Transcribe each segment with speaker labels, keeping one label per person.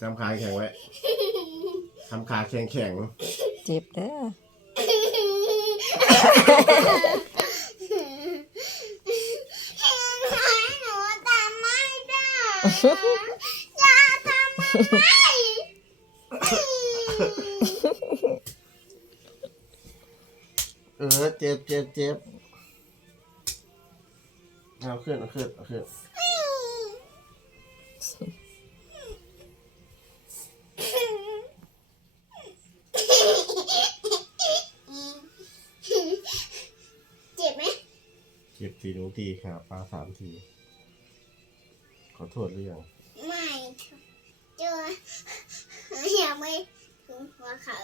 Speaker 1: ทำขาแข็งไว้ทำขาแข็งแข็ง
Speaker 2: เจ็บเด้อ
Speaker 3: หนูทำไม่ได้อย่าทำอะไร
Speaker 1: เออเจ็บเจ็บเจ็บเอาขึ้นเอาขึ้นเอาขึ้น
Speaker 3: เจ็บ
Speaker 1: ทีหนูทีขาปลาสามที ขอโทษหรือยัง
Speaker 3: ไม่เจอยังไม่ถึงหัวเขา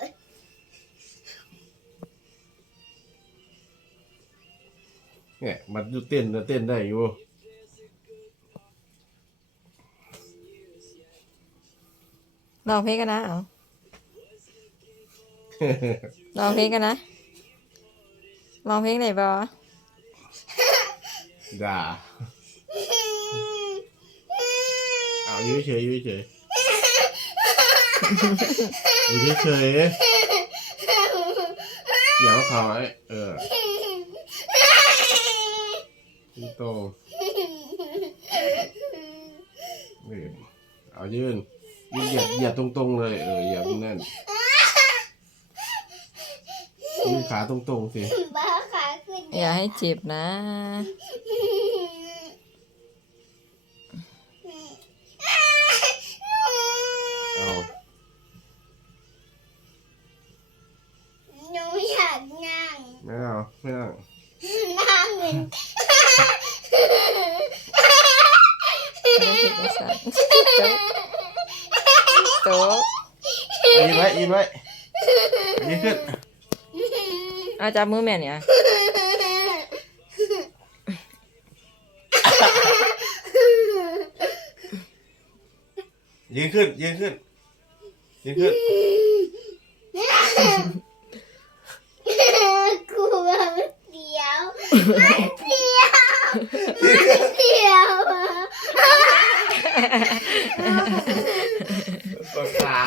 Speaker 1: เนี่ยมันอยู่เต้นนะเต้นได้อยู่
Speaker 2: ลองเพลงกันนะเอาลองเพลงกันนะลองเพลงไหนบ่
Speaker 1: ด่าเอาอยู่เฉยอยู่เฉยอยู่เฉยอย่ามาเขาไอ้เออพี่โตเออเอายืนยืนเหยียดเหยียดตรงๆเลยเอออย่าแน่นยืนขาตรงๆสิ
Speaker 3: บ้า
Speaker 2: อย่าให้เจ็บนะ
Speaker 1: เอา
Speaker 3: หนูอยากนั่ง
Speaker 1: ไม่เอาไม่เอา
Speaker 3: นั่งเหมือน
Speaker 2: ไม่ผิดไม่สั่นโต๊ะโต๊ะ
Speaker 1: ยืนไว้ยืนไว้ยืนขึ้น
Speaker 2: เอาจับมือแม่เนี่ย
Speaker 1: ยืนขึ้น ยืนขึ้น ยืนขึ้น
Speaker 3: กลัวมัเสียวมัเสียวมัเสียวอะ
Speaker 1: ปวดขา